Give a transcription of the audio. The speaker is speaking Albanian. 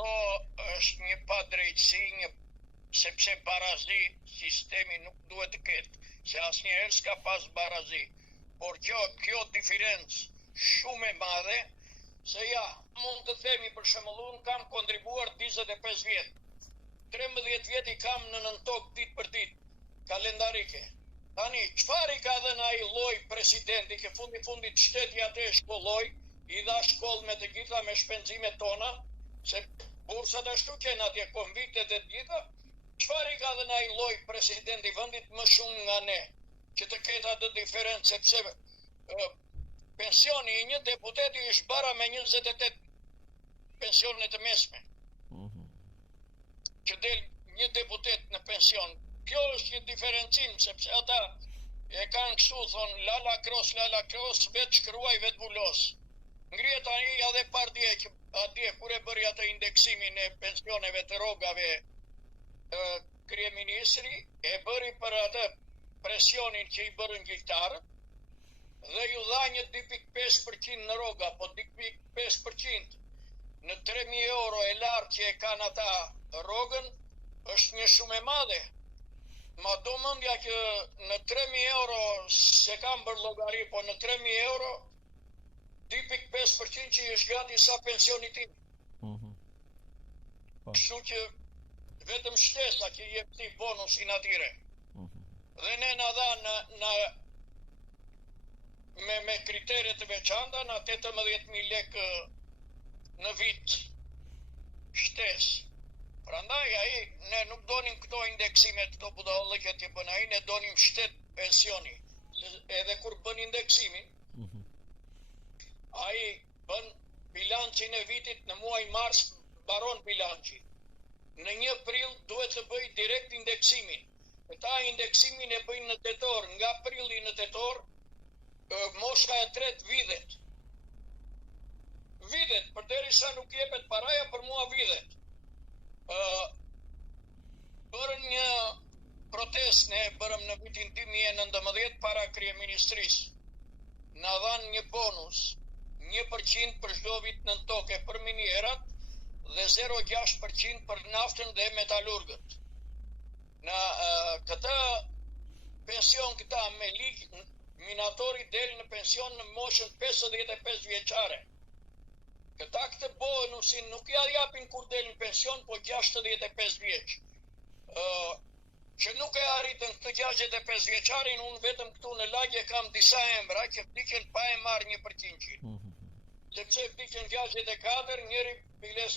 Kjo është një padrejtësi, sepse barazi sistemi nuk duhet të ketë, se asnjëherë s'ka pas barazi. Por kjo diferencë shumë e madhe, se ja, mund të themi për shembull, unë kam kontribuar 25 vjet. 13 vjet i kam në nëntokë ditë për ditë, kalendarike. Tani, çfarë i ka dhënë ai lloj presidenti, që fundit shteti atë e shkolloi, i dha shkollë me të gjitha me shpenzimet tona, se bursat ashtu kanë atje konviktet e të gjitha. Çfarë i ka dhënë ai lloj presidenti i vendit më shumë nga ne, që të ketë atë diferencë, sepse pensioni i një deputeti është bara me 28 pensionet të mesme. Që del një deputet në pension. Kjo është një diferencim, sepse ata e kanë kështu, thonë, lala kros, vetë shkruaj, vetë bulos. Ngrihet tani edhe partije që atje kur e bëri atë indeksimin e pensioneve të rrogave, kryeministri e bëri për atë presionin që i bërën gjyqtarët dhe ju dha një 2.5% në rroga, po 2.5% në 3.000 euro e lartë që e kanë ata rrogën, është një shumë e madhe. Ma do mendja që në 3.000 euro se kam bërë llogari, po në 3.000 euro 2.5% që është gati sa pensioni tim. Kështu që vetëm shtesa që jep ti bonusin atyre. Dhe ne na dha me kritere të veçanta na 18.000 lekë në vit shtesë. Prandaj ne nuk donim këto indeksimet, këto budallëqe që bën ai, ne donim shtet pensioni. Edhe kur bën indeksimin, ai bën bilancin e vitit në muaj mars, mbaron bilanci. Në 1 prill duhet të bëj direkt indeksimin. Këta indeksimin e bëjnë në tetor, nga prilli në tetor, mosha e tretë vidhet. Vidhet, përderisa nuk jepet paraja, për mua vidhet. Bërën një protest, ne bërëm në vitin 2019 para kryeministrisë. Na dhanë një bonus, 1% për çdo vit në toke për minierat dhe 0.6% për naftën dhe metalurgët. Në këtë pension këta me ligj, minatori del në pension në moshën 55 vjeçare. Këta këtë bonusin nuk ja japin kur del në pension, po 65 vjeç. Që nuk e arritën këtë 65 vjeçarin, unë vetëm këtu në lagje kam disa emra që vdiqen pa e marrë 1%. Sepse vdiqen 64, njëri biles